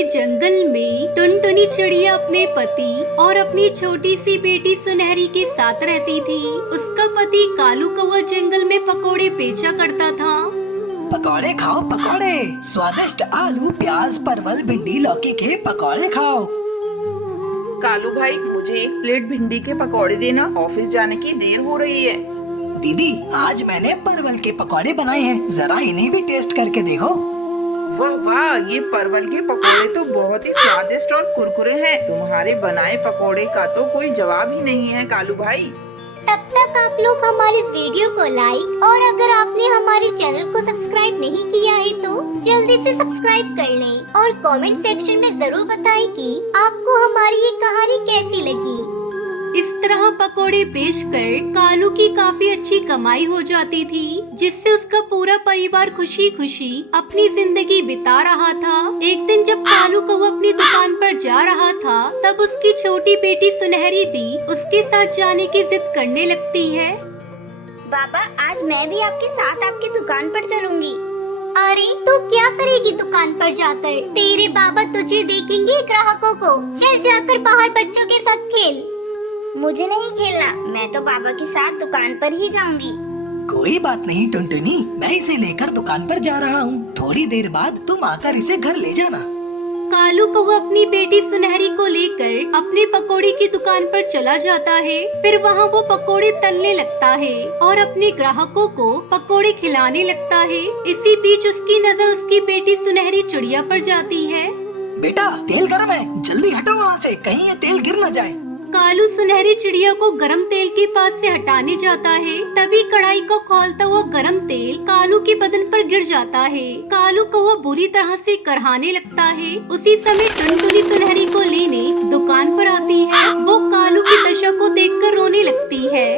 से जंगल में टुनटुनी चिड़िया अपने पति और अपनी छोटी सी बेटी सुनहरी के साथ रहती थी। उसका पति कालू कौवा जंगल में पकोड़े बेचा करता था। पकौड़े खाओ पकौड़े, स्वादिष्ट आलू प्याज परवल भिंडी लौकी के पकौड़े खाओ। कालू भाई, मुझे एक प्लेट भिंडी के पकौड़े देना, ऑफिस जाने की देर हो रही है। दीदी, आज मैंने परवल के पकौड़े बनाए हैं, जरा इन्हें भी टेस्ट करके देखो। वाह वाह, ये परवल के पकौड़े तो बहुत ही स्वादिष्ट और कुरकुरे हैं। तुम्हारे बनाए पकौड़े का तो कोई जवाब ही नहीं है कालू भाई। तब तक आप लोग हमारे इस वीडियो को लाइक और अगर आपने हमारे चैनल को सब्सक्राइब नहीं किया है तो जल्दी से सब्सक्राइब कर लें और कमेंट सेक्शन में जरूर बताएं कि आपको हमारी ये कहानी कैसी लगी। इस तरह पकोड़े बेचकर कालू की काफी अच्छी कमाई हो जाती थी, जिससे उसका पूरा परिवार खुशी खुशी अपनी जिंदगी बिता रहा था। एक दिन जब कालू कौवा अपनी दुकान पर जा रहा था, तब उसकी छोटी बेटी सुनहरी भी उसके साथ जाने की जिद करने लगती है। बाबा, आज मैं भी आपके साथ आपकी दुकान पर चलूंगी। अरे, तू क्या करेगी दुकान पर जाकर? तेरे बाबा तुझे देखेंगे ग्राहकों को। चल जाकर बाहर बच्चों के साथ खेल। मुझे नहीं खेलना, मैं तो बाबा के साथ दुकान पर ही जाऊंगी। कोई बात नहीं टुनटुनी, मैं इसे लेकर दुकान पर जा रहा हूँ। थोड़ी देर बाद तुम आकर इसे घर ले जाना। कालू कौवा अपनी बेटी सुनहरी को लेकर अपने पकोड़े की दुकान पर चला जाता है। फिर वहाँ वो पकोड़े तलने लगता है और अपने ग्राहकों को पकोड़े खिलाने लगता है। इसी बीच उसकी नजर उसकी बेटी सुनहरी चिड़िया पर जाती है। बेटा, तेल गर्म है, जल्दी हटो वहाँ से, कहीं ये तेल गिर न जाए। कालू सुनहरी चिड़िया को गरम तेल के पास से हटाने जाता है, तभी कढ़ाई को खोलता हुआ गरम तेल कालू के बदन पर गिर जाता है। कालू को वो बुरी तरह से करहाने लगता है। उसी समय टुनटुनी सुनहरी को लेने दुकान पर आती है। वो कालू की दशा को देखकर रोने लगती है।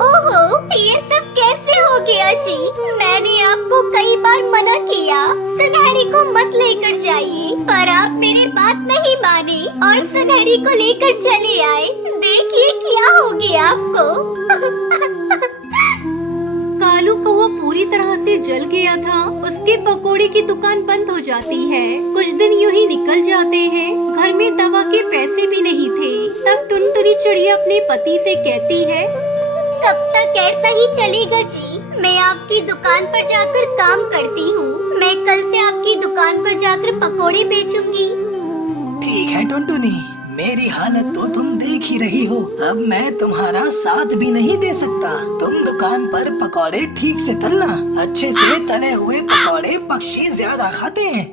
ओहो, ये सब कैसे हो गया जी? मैंने आपको कई बार मना किया सुनहरी को मत लेकर जाइए, पर आप मेरी बात नहीं माने और सुनहरी को लेकर चले आए। देखिए क्या हो गया आपको। कालू कौवा पूरी तरह से जल गया था। उसके पकोड़े की दुकान बंद हो जाती है। कुछ दिन यूं ही निकल जाते हैं। घर में दवा के पैसे भी नहीं थे। तब टुनटुनी चिड़िया अपने पति से कहती है, कब तक ऐसा ही चलेगा जी? मैं आपकी दुकान पर जाकर काम करती हूँ। मैं कल से आपकी दुकान पर जाकर पकोड़े बेचूंगी। ठीक है टुनटुनी, मेरी हालत तो तुम देख ही रही हो। अब मैं तुम्हारा साथ भी नहीं दे सकता। तुम दुकान पर पकौड़े ठीक से तलना। अच्छे से तले हुए पकौड़े पक्षी ज्यादा खाते हैं।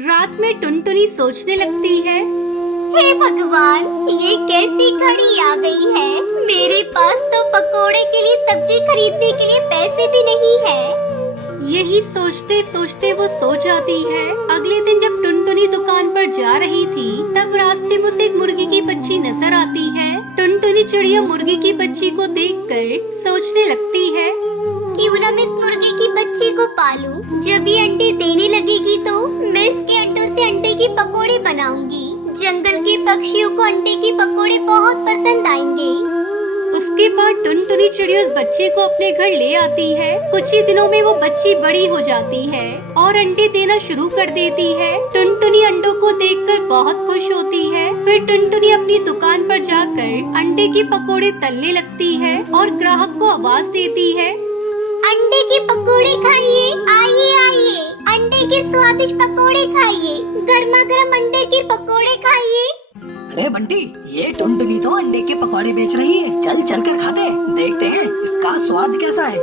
रात में टुनटुनी सोचने लगती है, हे भगवान, ये कैसी घड़ी आ गई है? मेरे पास तो पकोड़े के लिए सब्जी खरीदने के लिए पैसे भी नहीं है। यही सोचते सोचते वो सो जाती है। अगले दिन जब टुनटुनी दुकान पर जा रही थी, तब रास्ते में उसे एक मुर्गी की बच्ची नजर आती है। टुनटुनी चिड़िया मुर्गी की बच्ची को देखकर सोचने लगती है, क्यों ना मैं इस मुर्गी की बच्ची को पालूं। जब ये अंडे देने लगेगी तो मैं इसके अंडों से अंडे की पकोड़े बनाऊंगी। जंगल के पक्षियों को अंडे की पकोड़े बहुत पसंद आएंगे। उसके बाद टुनटुनी चिड़िया उस बच्चे को अपने घर ले आती है। कुछ ही दिनों में वो बच्ची बड़ी हो जाती है और अंडे देना शुरू कर देती है। टुनटुनी अंडों को देखकर बहुत खुश होती है। फिर टुनटुनी अपनी दुकान पर जाकर अंडे के पकोड़े तलने लगती है और ग्राहक को आवाज देती है, अंडे के पकोड़े खाइए, आइए आइए, अंडे के स्वादिष्ट पकोड़े खाइए, गर्मा गर्म अंडे के पकोड़े खाइए। अरे बंटी, ये टुनटुनी तो अंडे के पकौड़े बेच रही है। चल चल कर खाते हैं, देखते हैं इसका स्वाद कैसा है।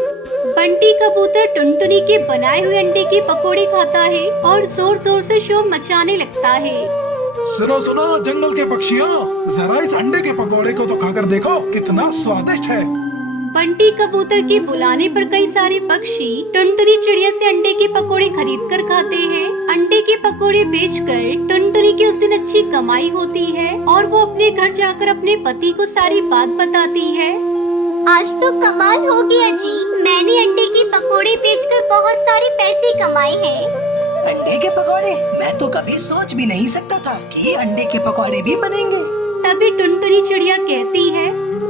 बंटी कबूतर टुनटुनी के बनाए हुए अंडे के पकोड़े खाता है और जोर जोर से शोर मचाने लगता है। सुनो सुनो जंगल के पक्षियों, जरा इस अंडे के पकौड़े को तो खाकर देखो, कितना स्वादिष्ट है। बंटी कबूतर के बुलाने पर कई सारे पक्षी टुनटुनी चिड़िया से अंडे के पकोड़े खरीद कर खाते हैं। अंडे के पकोड़े बेचकर टुनटुनी की उस दिन अच्छी कमाई होती है और वो अपने घर जाकर अपने पति को सारी बात बताती है। आज तो कमाल हो गया जी, मैंने अंडे के पकोड़े बेचकर बहुत सारे पैसे कमाए हैं। अंडे के पकौड़े? मैं तो कभी सोच भी नहीं सकता था कि अंडे के पकौड़े भी बनेंगे। तभी टुनटुनी चिड़िया कहती है,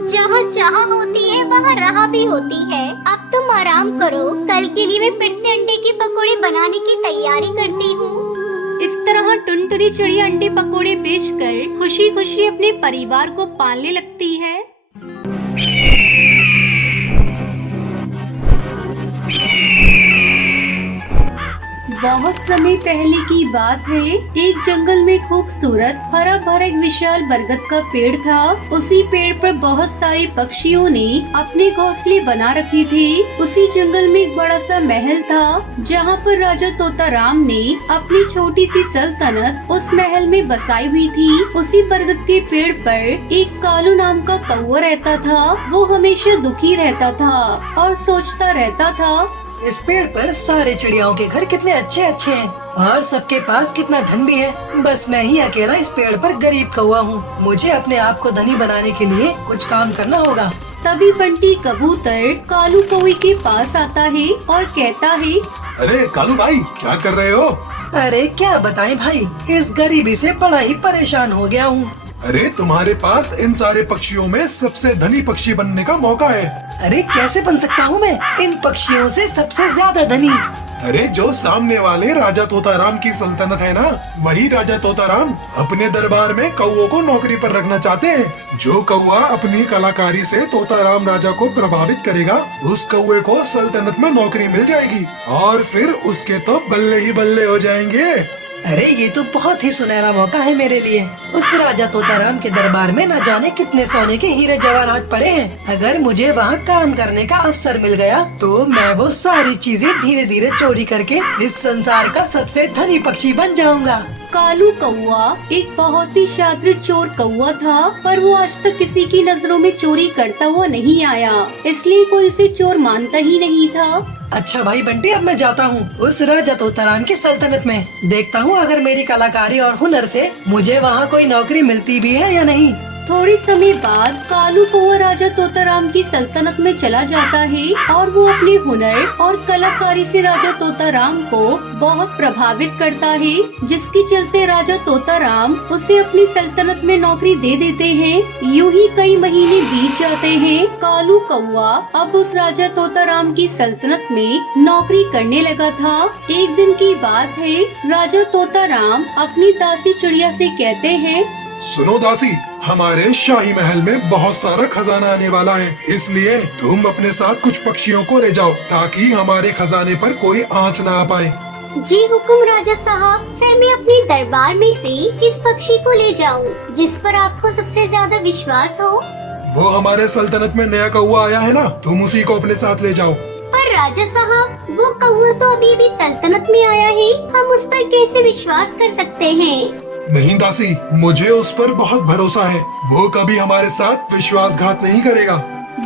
जहाँ चाह होती है वहाँ राह भी होती है। अब तुम तुम आराम करो, कल के लिए मैं फिर से अंडे के पकोड़े बनाने की तैयारी करती हूँ। इस तरह टुनटुनी चिड़िया अंडे पकोड़े बेचकर खुशी खुशी अपने परिवार को पालने लगती है। बहुत समय पहले की बात है, एक जंगल में खूबसूरत हरा भरा एक विशाल बरगद का पेड़ था। उसी पेड़ पर बहुत सारे पक्षियों ने अपने घोंसले बना रखे थे। उसी जंगल में एक बड़ा सा महल था, जहाँ पर राजा तोताराम ने अपनी छोटी सी सल्तनत उस महल में बसाई हुई थी। उसी बरगद के पेड़ पर एक कालू नाम का कौवा रहता था। वो हमेशा दुखी रहता था और सोचता रहता था, इस पेड़ पर सारे चिड़ियाओं के घर कितने अच्छे अच्छे हैं और सबके पास कितना धन भी है। बस मैं ही अकेला इस पेड़ पर गरीब कौवा हूँ। मुझे अपने आप को धनी बनाने के लिए कुछ काम करना होगा। तभी बंटी कबूतर कालू कौवे के पास आता है और कहता है, अरे कालू भाई, क्या कर रहे हो? अरे क्या बताएं भाई, इस गरीबी से बड़ा ही परेशान हो गया हूँ। अरे तुम्हारे पास इन सारे पक्षियों में सबसे धनी पक्षी बनने का मौका है। अरे कैसे बन सकता हूँ मैं इन पक्षियों से सबसे ज्यादा धनी? अरे जो सामने वाले राजा तोताराम की सल्तनत है ना, वही राजा तोताराम अपने दरबार में कौओं को नौकरी पर रखना चाहते हैं। जो कौआ अपनी कलाकारी से तोताराम राजा को प्रभावित करेगा, उस कौए को सल्तनत में नौकरी मिल जाएगी और फिर उसके तो बल्ले ही बल्ले हो जाएंगे। अरे ये तो बहुत ही सुनहरा मौका है मेरे लिए। उस राजा तोताराम के दरबार में न जाने कितने सोने के हीरे जवाहरात पड़े हैं। अगर मुझे वहाँ काम करने का अवसर मिल गया तो मैं वो सारी चीजें धीरे धीरे चोरी करके इस संसार का सबसे धनी पक्षी बन जाऊंगा। कालू कौवा एक बहुत ही शातिर चोर कौवा था, पर वो आज तक किसी की नजरों में चोरी करता हुआ नहीं आया, इसलिए कोई इसे चोर मानता ही नहीं था। अच्छा भाई बंटी, अब मैं जाता हूँ उस राजा तोताराम की सल्तनत में। देखता हूँ अगर मेरी कलाकारी और हुनर से मुझे वहाँ कोई नौकरी मिलती भी है या नहीं। थोड़े समय बाद कालू कौवा राजा तोताराम की सल्तनत में चला जाता है और वो अपने हुनर और कलाकारी से राजा तोताराम को बहुत प्रभावित करता है, जिसके चलते राजा तोताराम उसे अपनी सल्तनत में नौकरी दे देते हैं। यूं ही कई महीने बीत जाते हैं। कालू कौवा अब उस राजा तोताराम की सल्तनत में नौकरी करने लगा था। एक दिन की बात है, राजा तोताराम अपनी दासी चिड़िया से कहते हैं, सुनो दासी, हमारे शाही महल में बहुत सारा खजाना आने वाला है, इसलिए तुम अपने साथ कुछ पक्षियों को ले जाओ ताकि हमारे खजाने पर कोई आंच ना आ पाए। जी हुकुम राजा साहब। फिर मैं अपने दरबार में से किस पक्षी को ले जाऊं जिस पर आपको सबसे ज्यादा विश्वास हो? वो हमारे सल्तनत में नया कौवा आया है ना, तुम उसी को अपने साथ ले जाओ। पर राजा साहब, वो कौवा तो अभी भी सल्तनत में आया है, हम उस पर कैसे विश्वास कर सकते हैं? नहीं दासी, मुझे उस पर बहुत भरोसा है, वो कभी हमारे साथ विश्वासघात नहीं करेगा।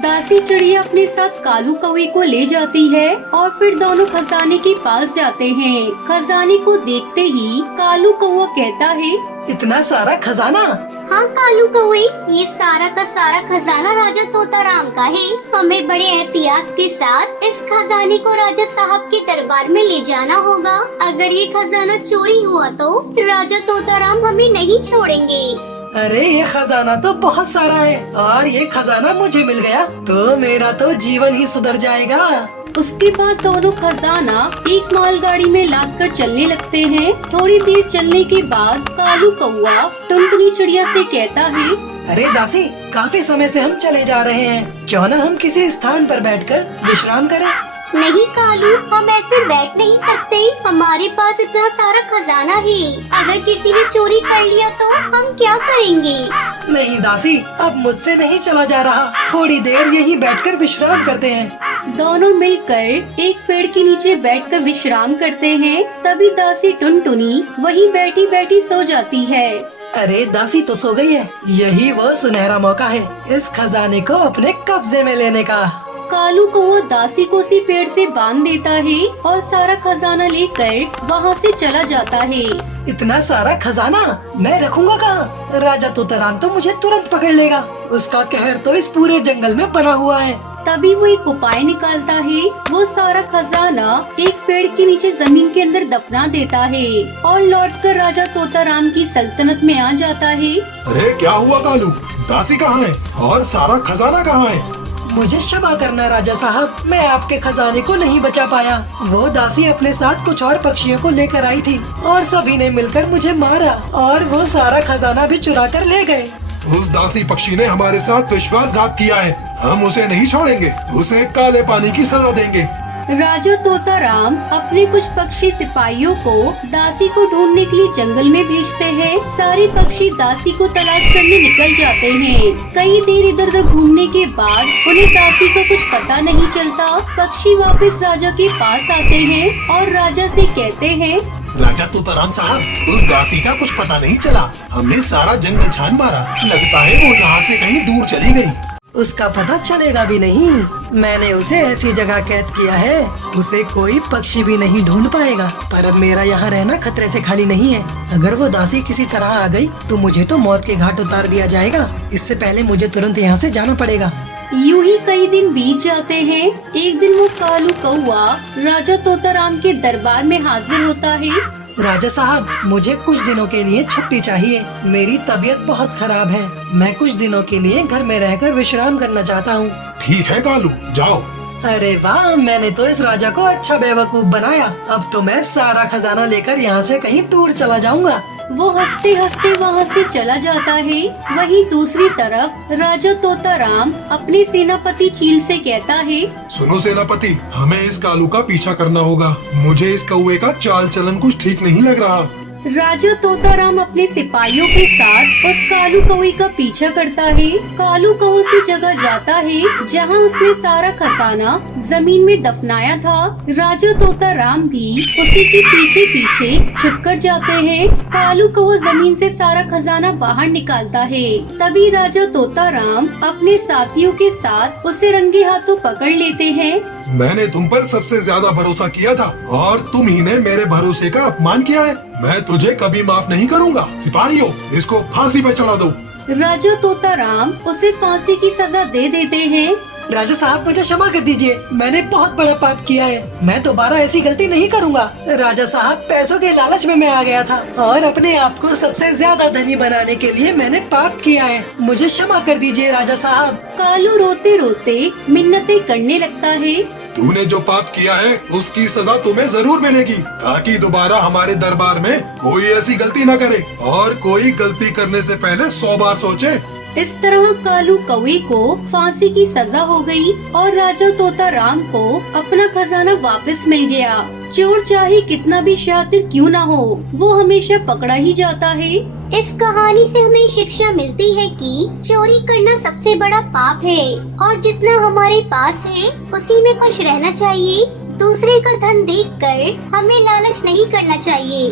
दासी चिड़िया अपने साथ कालू कौवे को ले जाती है और फिर दोनों खजाने के पास जाते हैं। खजाने को देखते ही कालू कौवा कहता है, इतना सारा खजाना? हाँ कालू कौवे, ये सारा का सारा खजाना राजा तोताराम का है। हमें बड़े एहतियात के साथ इस खजाने को राजा साहब के दरबार में ले जाना होगा। अगर ये खजाना चोरी हुआ तो राजा तोताराम हमें नहीं छोड़ेंगे। अरे ये खजाना तो बहुत सारा है और ये खजाना मुझे मिल गया तो मेरा तो जीवन ही सुधर जाएगा। उसके बाद दोनों खजाना एक मालगाड़ी में लादकर चलने लगते हैं। थोड़ी देर चलने के बाद कालू कौवा टुनटुनी चिड़िया से कहता है, अरे दासी, काफी समय से हम चले जा रहे हैं, क्यों न हम किसी स्थान पर बैठकर विश्राम करें? नहीं कालू, हम ऐसे बैठ नहीं सकते, हमारे पास इतना सारा खजाना है। अगर किसी ने चोरी कर लिया तो हम क्या करेंगे? नहीं दासी, अब मुझसे नहीं चला जा रहा, थोड़ी देर यहीं बैठकर विश्राम करते हैं। दोनों मिलकर एक पेड़ के नीचे बैठकर विश्राम करते हैं। तभी दासी टुनटुनी वहीं बैठी बैठी सो जाती है। अरे दासी तो सो गई है, यही वो सुनहरा मौका है इस खजाने को अपने कब्जे में लेने का। कालू कौवा दासी को उसी पेड़ से बांध देता है और सारा खजाना लेकर वहाँ से चला जाता है। इतना सारा खजाना मैं रखूंगा कहाँ? राजा तोताराम तो मुझे तुरंत पकड़ लेगा, उसका कहर तो इस पूरे जंगल में बना हुआ है। तभी वो एक उपाय निकालता है। वो सारा खजाना एक पेड़ के नीचे जमीन के अंदर दफना देता है और लौटकर राजा तोताराम की सल्तनत में आ जाता है। अरे क्या हुआ कालू, दासी कहाँ है और सारा खजाना कहाँ है? मुझे क्षमा करना राजा साहब, मैं आपके खजाने को नहीं बचा पाया। वो दासी अपने साथ कुछ और पक्षियों को लेकर आई थी और सभी ने मिलकर मुझे मारा और वो सारा खजाना भी चुरा कर ले गए। उस दासी पक्षी ने हमारे साथ विश्वासघात किया है, हम उसे नहीं छोड़ेंगे, उसे काले पानी की सजा देंगे। राजा तोताराम अपने कुछ पक्षी सिपाहियों को दासी को ढूंढने के लिए जंगल में भेजते हैं। सारे पक्षी दासी को तलाश करने निकल जाते हैं। कई देर इधर उधर घूमने के बाद उन्हें दासी का कुछ पता नहीं चलता। पक्षी वापस राजा के पास आते हैं और राजा से कहते हैं, राजा तोताराम साहब, उस दासी का कुछ पता नहीं चला, हमने सारा जंगल छान मारा, लगता है वो यहाँ से कहीं दूर चली गई। उसका पता चलेगा भी नहीं, मैंने उसे ऐसी जगह कैद किया है उसे कोई पक्षी भी नहीं ढूंढ पाएगा। पर अब मेरा यहाँ रहना खतरे से खाली नहीं है। अगर वो दासी किसी तरह आ गई तो मुझे तो मौत के घाट उतार दिया जाएगा। इससे पहले मुझे तुरंत यहाँ से जाना पड़ेगा। यूं ही कई दिन बीत जाते हैं। एक दिन वो कालू कौआ राजा तोताराम के दरबार में हाजिर होता है। राजा साहब, मुझे कुछ दिनों के लिए छुट्टी चाहिए। मेरी तबीयत बहुत खराब है। मैं कुछ दिनों के लिए घर में रहकर विश्राम करना चाहता हूँ। ठीक है कालू, जाओ। अरे वाह, मैंने तो इस राजा को अच्छा बेवकूफ बनाया। अब तो मैं सारा खजाना लेकर यहाँ से कहीं दूर चला जाऊंगा। वो हंसते हंसते वहाँ से चला जाता है। वहीं दूसरी तरफ राजा तोताराम अपने सेनापति चील से कहता है, सुनो सेनापति, हमें इस कालू का पीछा करना होगा। मुझे इस कौवे का चाल चलन कुछ ठीक नहीं लग रहा। राजा तोताराम अपने सिपाहियों के साथ उस कालू कौवे का पीछा करता है। कालू कौवा उसी जगह जाता है जहां उसने सारा खजाना जमीन में दफनाया था। राजा तोताराम भी उसी के पीछे पीछे छुप कर जाते हैं। कालू कौवा जमीन से सारा खजाना बाहर निकालता है। तभी राजा तोताराम अपने साथियों के साथ उसे रंगे हाथों पकड़ लेते हैं। मैंने तुम पर सबसे ज्यादा भरोसा किया था और तुम ही ने मेरे भरोसे का अपमान किया है। मैं तुझे कभी माफ नहीं करूंगा। सिपाहियों, इसको फांसी पे चढ़ा दो। राजा तोताराम उसे फांसी की सजा दे देते हैं। राजा साहब, मुझे क्षमा कर दीजिए, मैंने बहुत बड़ा पाप किया है। मैं दोबारा ऐसी गलती नहीं करूंगा। राजा साहब, पैसों के लालच में मैं आ गया था और अपने आप को सबसे ज्यादा धनी बनाने के लिए मैंने पाप किया है। मुझे क्षमा कर दीजिए राजा साहब। कालू रोते रोते मिन्नतें करने लगता है। तूने जो पाप किया है उसकी सजा तुम्हें जरूर मिलेगी, ताकि दोबारा हमारे दरबार में कोई ऐसी गलती न करे और कोई गलती करने से पहले 100 बार सोचे। इस तरह कालू कौवे को फांसी की सजा हो गई और राजा तोताराम को अपना खजाना वापस मिल गया। चोर चाहे कितना भी शातिर क्यों ना हो, वो हमेशा पकड़ा ही जाता है। इस कहानी से हमें शिक्षा मिलती है कि चोरी करना सबसे बड़ा पाप है और जितना हमारे पास है उसी में खुश रहना चाहिए। दूसरे का धन देखकर हमें लालच नहीं करना चाहिए।